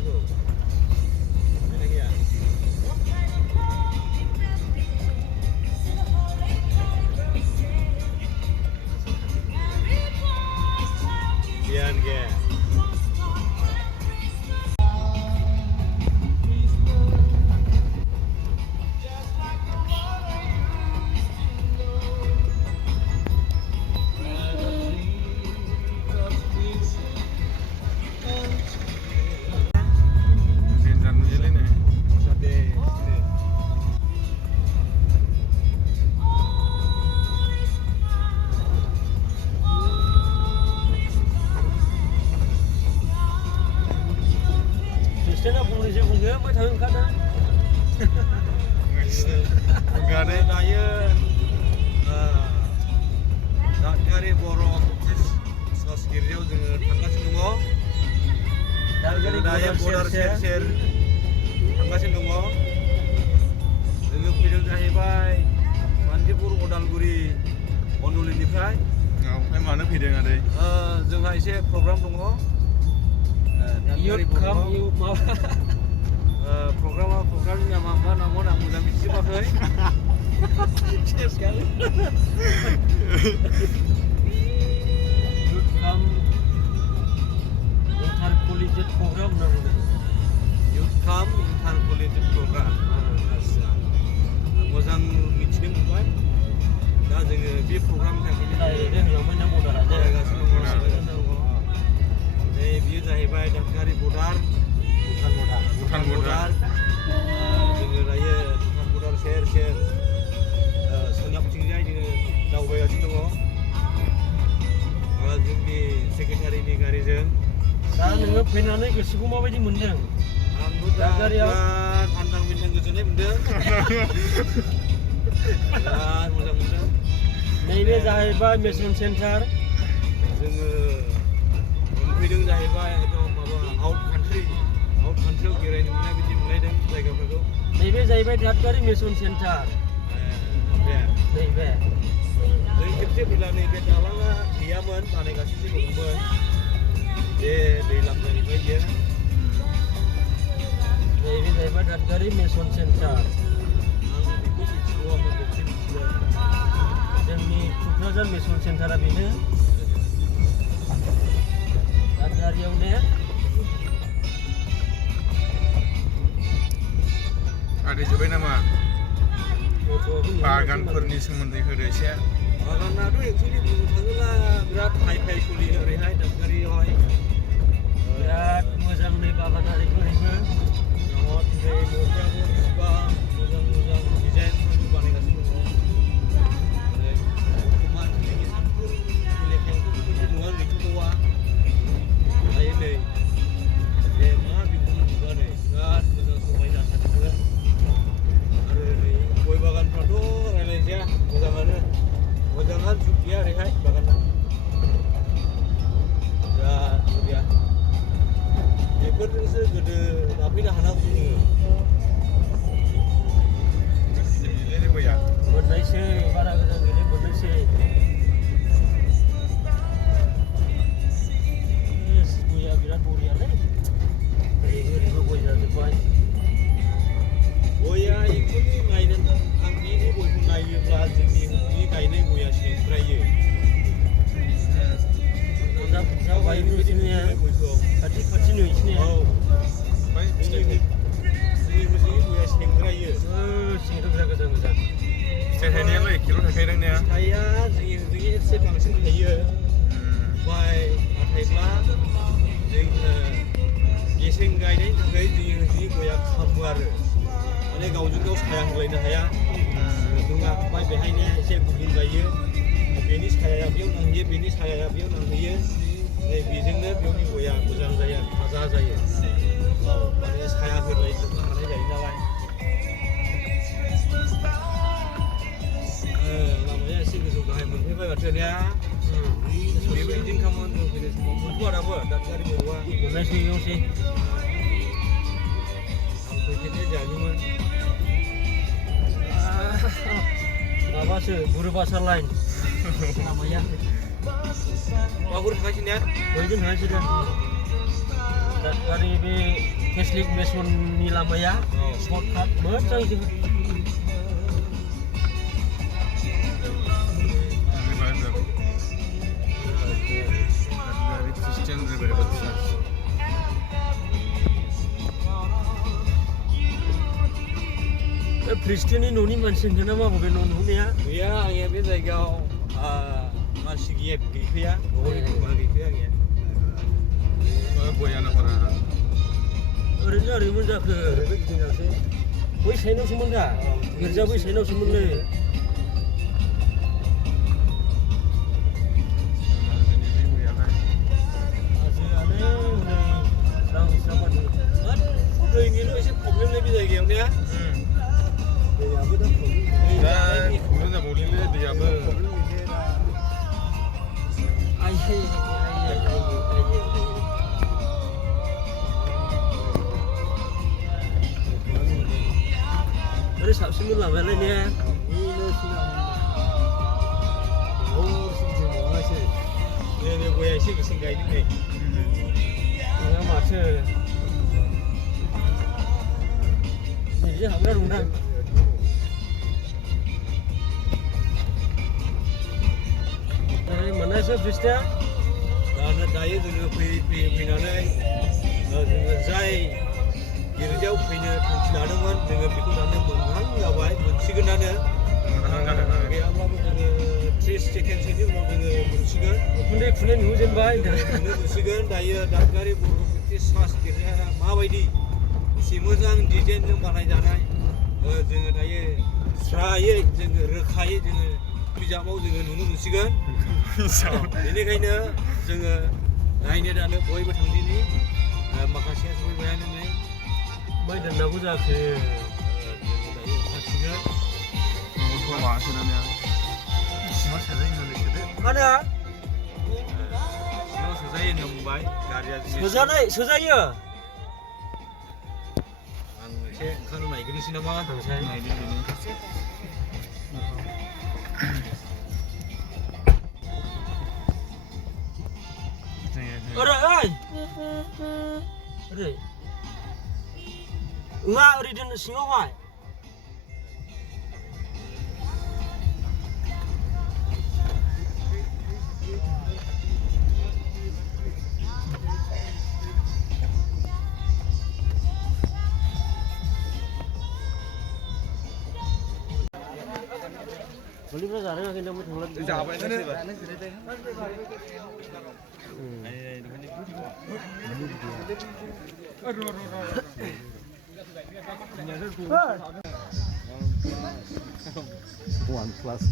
tuh. Ini lagi ya. Kian ke. Kristena fंनैसो बुंदो ओमफ्राय थांनो ओंखारदों Enggak daya Datkari बर' Saskirjau जोङो थांगासिनो दङ daya border सेर थांगासिनो दङ जोङो फैदों जाहैबाय मानजिपुर उदालगुरि बनदलिनिफ्राय ओमफ्राय मानो फैदों आदै जोंहा एसे प्रग्राम दङ Youth come, you माबा programnya nama apa namun aku udah misi pakai sekali Youth come intercollegiate program namanya Youth Come Intercollegiate Program मोजां मिथिनो मोनबाय दा जोङो बे प्रग्रामनि थाखायनो होलांबाय बर्डार आरो जागासिनो दङ बियो जाहैबाय दादगारि बर्डार भुटान बर्डार जोङो दायो भुटान बर्डार सेर सोनाबथिंजाय जोङो दावबायगासिनो दङ जोंनि सेक्रेटारिनि गारिजों दा नोङो फैनानै गोसोखौ माबायदि मोनदों आंबो दा आन्दां बिन्दां गोजोननाय मोनदों बिराद मोजां मोनदों नैबे जाहैबाय मेसन सेन्टार जोङो मोनफैदों जाहैबाय एकदम माबा आउट कान्ट्रियाव बेरायनो मोननाय बिदि मोनलायदों जायगाफोरखौ नैबे जाहैबाय दादगारि मेसन सेन्टार नैबे जों खेबसे फैला नैबे दालाङा गैयामोन बानायगासिनो दंमोन बे दैलाम जाहैबाय बियो नैबे जाहैबाय दादगारि मेसन सेन्टार आं बेखौ मिथिगौमोन खेबसे मिथिबाय जोंनि क'क्राझार मेसन सेन्टारा बेनो दादगारियाव ने आदै जोब्बाय नामा बागानफोरनि सोमोन्दै होदो एसे बागानाथ' एक्सुवेलि बुंनो थाङोब्ला बिराद हाइ सोलियो ओरैहाय दादगारियावहाय बिराद मोजां नै बागानारिफोरनिबो ओमफ्राय न'फ्राबो बिसिबां मोजां डिजाइनफोरबो बानायगासिनो दङ बर्थमान जोंनि सानफोर एलेकायावथ' बेफोरबायदि न'आ गैथ'वा दायो नै बे मा बेखौ नुबा नै बिराद मोजां समायना थाजोबो आरो नै गय बागानफ्राथ' रायलायजाया मोजाङानो जुग गैया ओरैहाय बागाना बिराद बरिया बेफोरजोंसो गोदो लाफैनो हानांगौ जोङो गया मोननायसै बारा गोजान गैले मोननायसै गया बिराद बरियालै ओरैबो गय जाजोब्बाय गया एक्सुवेलि नायनो आं बे गयखौ नायोब्ला जोंनि गायनाय गया सेंग्रायो बुरजा गायो नोंसिनिया खाथि नोंसिनिया जोंनि गया सेंग्रायो सिंथ' बिराद गोजान फिथाइ थायनायालाय एखेल' थायखायो रोंनाया फिथाइया जोंनि एसे बांसिन थायो ओमफ्राय नाथायब्ला जों गेसें गायनायनि थाखाय जोंनि गया खामो आरो माने गावजों गाव साया होलायनो हाया दुङा ओमफ्राय बेहायनो एसे गुबुं गायो बेनि सायाया बेयाव नांहैयो बेनि सायाया बेयाव नांहैयो बेजोंनो बेयावनि गया मोजां जायो थाजा जायो माने साया होलायजोबनो हानाय जायो नालाय लामाया एसे गोजौ गाहाय मोनफैबाय माथो ने बेबायदिनो खामोन जों फैनाय समाव मोनथ'आ दाबो दादगारि बर'आ मोननायसै बेयावसै आं फैफेरनाय जायाखैमोन माबासो गुरुबासा लाइन लामाया माबाफोर थांगासिनो ने बैजों थांगासिनो दादगारि बे केथलिक मिसननि लामाया सर्टकाट मोजां जों Dari Christian Revival Church. ख्रिस्टियाननि न'नि मानसि होनगोन ना मा बबे न' नुनाया गैया आंनिया बे जायगायाव मानसि गैखाया न'आव गैखाया आंनिया Boyana para. ओरैनो ओरैमोन जाखो ओरैबो गिदिंनासै बै साइडआवसोमोन दा गिर्जा बै साइडआवसोमोनलै हाजोआनो हनै स्रां स्रां माथो दैनिल' एसे प्रब्लेमलै बे जायगायाव ने दैयाबो दा प्रब्लेम दा प्रब्लेम जाबावदोंलै दैयाबो आइयै ओरै साबसिनमोन लामायालाय ने नैबे गया एसे गेसें गायदों नै नङा माथो बिदि हाबग्रा दंदां ओरै मोननायसो ब्रिजआ दायो जोङो फैनानै जोङो जाय गिर्जायाव फैनो थांखि लादोंमोन जोङो बेखौ दानो मोनहां जाबाय मोनसिगोनानो गैयाब्लाबो जोङो 30 सेकेन्डसोनि उनाव जोङो मोनसिगोन उखुन्दै खुनाय नुजेनबाय नुनो मोनसिगोन दायो दादगारि बर' बापटिस्ट चार्च गिर्जाया माबायदि एसे मोजां डिजाइनजों बानायजानाय जोङो दायो स्रायै जोङो रोखायै जोङो बिजाबाव जोङो नुनो मोनसिगोन बेनिखायनो जोङो नायनो दानो बयबो थांदिनि माखासेया सफैबायानो नै बै दोननांगौ जाखो जोङो दायो ओंखारसिगोन मानो सिङाव सोजायो होनना बुंबाय गारिया सोजायो आं एसे ओंखारनो नायग्रोनोसै नामा नायदो बेनो ओरै ओरै नङा ओरै दोन सिङावहाय Boleh जादों आखै नों थांला जाबाय OnePlus